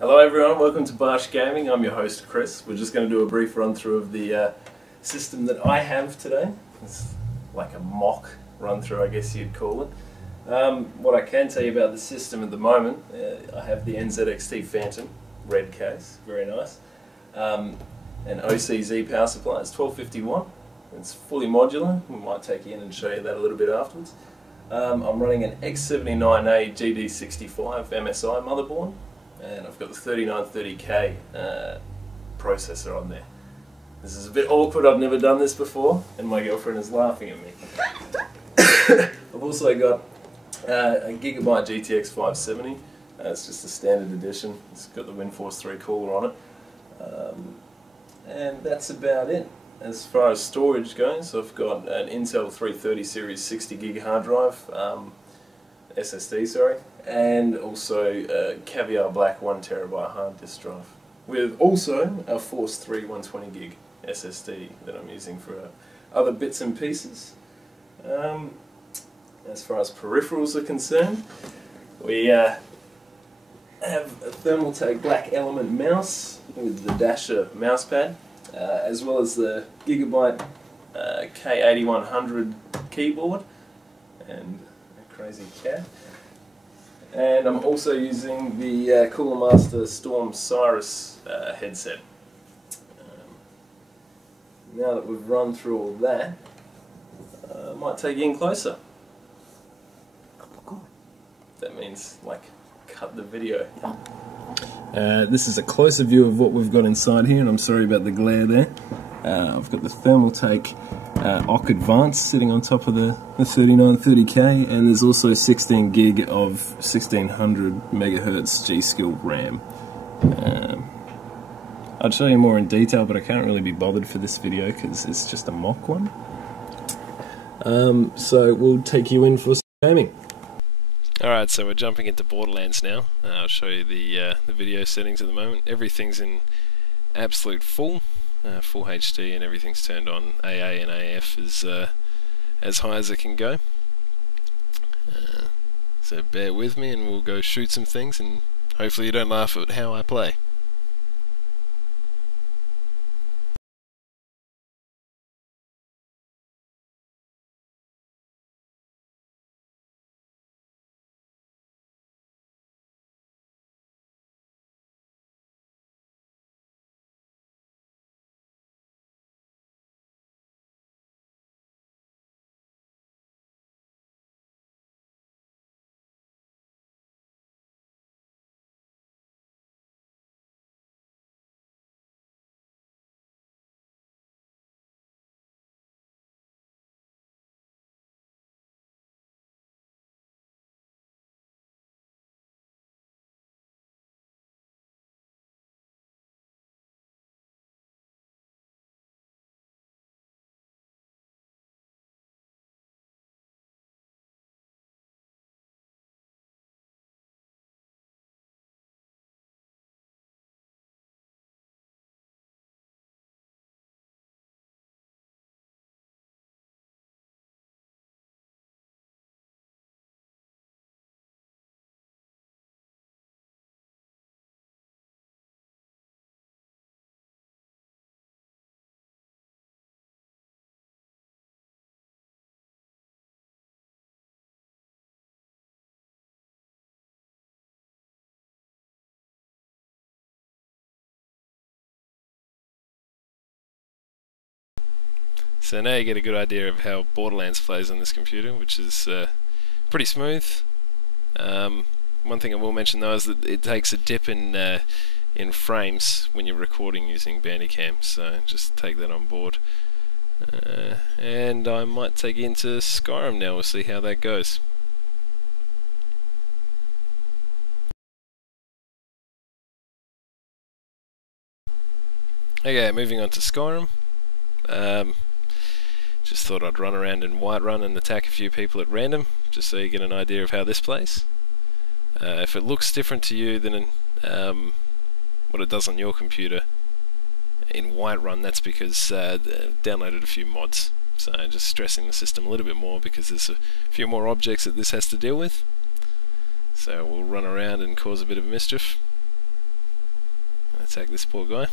Hello everyone, welcome to Barsch Gaming. I'm your host Chris. We're just going to do a brief run through of the system that I have today. It's like a mock run through, I guess you'd call it. What I can tell you about the system at the moment, I have the NZXT Phantom, red case, very nice. An OCZ power supply, it's 1251. It's fully modular. We might take you in and show you that a little bit afterwards. I'm running an X79A GD65 MSI motherboard, and I've got the 3930K processor on there. This is a bit awkward, I've never done this before, and my girlfriend is laughing at me. I've also got a Gigabyte GTX 570. It's just a standard edition. It's got the WindForce 3 cooler on it. And that's about it. As far as storage goes, I've got an Intel 330 series 60 gig hard drive, SSD, sorry, and also a Caviar Black 1TB hard disk drive, with also a Force 3 120 gig SSD that I'm using for other bits and pieces. As far as peripherals are concerned, we have a Thermaltake Black Element mouse with the Dasher mousepad, as well as the Gigabyte K8100 keyboard and a crazy cat. And I'm also using the Cooler Master Storm Cyrus headset. Now that we've run through all that, I might take you in closer. That means, like, cut the video. This is a closer view of what we've got inside here, and I'm sorry about the glare there. I've got the Thermaltake OC Advanced sitting on top of the 3930K, and there's also 16 gig of 1600 megahertz G.Skill RAM. I'd show you more in detail, but I can't really be bothered for this video because it's just a mock one. So we'll take you in for some gaming. Alright, so we're jumping into Borderlands now. I'll show you the video settings at the moment. Everything's in absolute full HD, and everything's turned on. AA and AF is as high as it can go. So bear with me and we'll go shoot some things, and hopefully you don't laugh at how I play. So now you get a good idea of how Borderlands plays on this computer, which is pretty smooth. One thing I will mention though is that it takes a dip in frames when you're recording using Bandicam, so just take that on board. And I might take you into Skyrim now, we'll see how that goes. Okay, moving on to Skyrim. Just thought I'd run around in Whiterun and attack a few people at random, just so you get an idea of how this plays. If it looks different to you than what it does on your computer in Whiterun, that's because I downloaded a few mods. So just stressing the system a little bit more because there's a few more objects that this has to deal with. So we'll run around and cause a bit of mischief. attack this poor guy.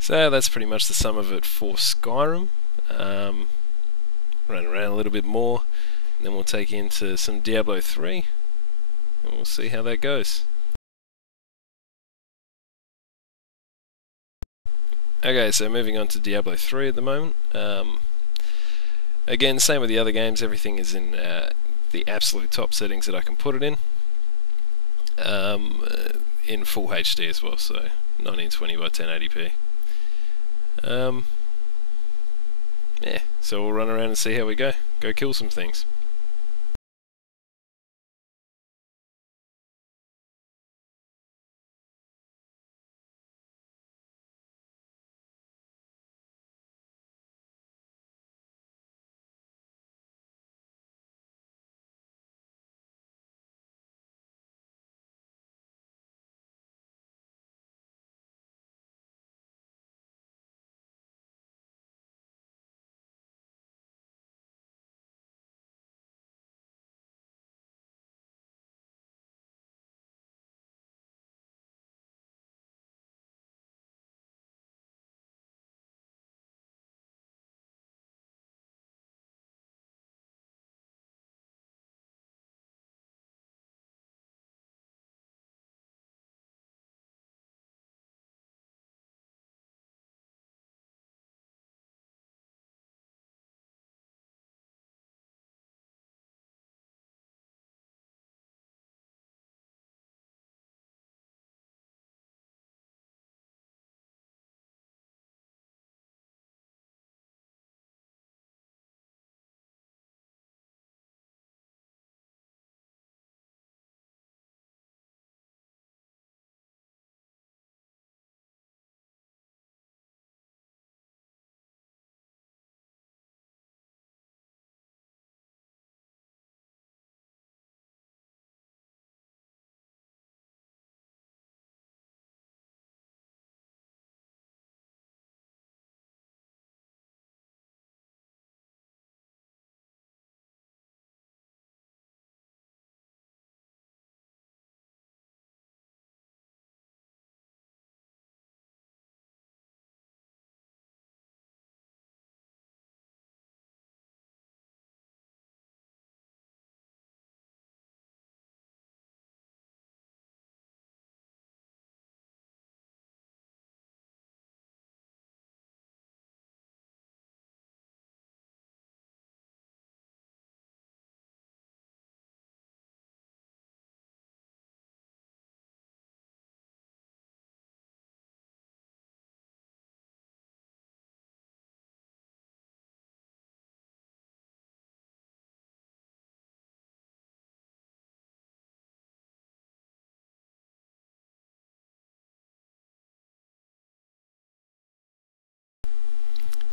So that's pretty much the sum of it for Skyrim. Run around a little bit more, and then we'll take you into some Diablo 3, and we'll see how that goes. Okay, so moving on to Diablo 3 at the moment. Again, same with the other games, everything is in the absolute top settings that I can put it in full HD as well, so 1920 by 1080p. Yeah, so we'll run around and see how we go. Go kill some things.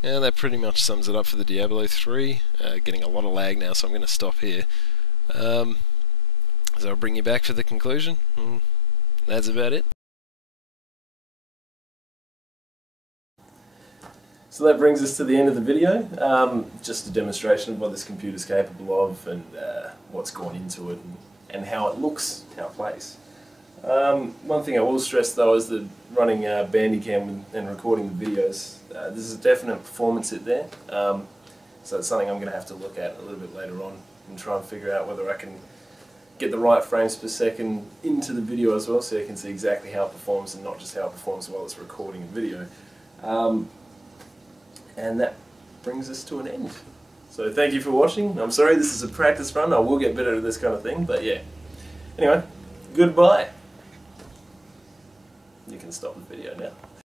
And that pretty much sums it up for the Diablo 3. Getting a lot of lag now, so I'm going to stop here. So I'll bring you back for the conclusion. That's about it. So that brings us to the end of the video. Just a demonstration of what this computer is capable of, and what's gone into it, and how it looks, how it plays. One thing I will stress though is that running Bandicam and recording the videos, there's a definite performance hit there. So it's something I'm going to have to look at a little bit later on and try and figure out whether I can get the right frames per second into the video as well, so you can see exactly how it performs and not just how it performs while it's recording a video. And that brings us to an end. So thank you for watching. I'm sorry this is a practice run. I will get better at this kind of thing, but yeah. Anyway, goodbye. You can stop the video now.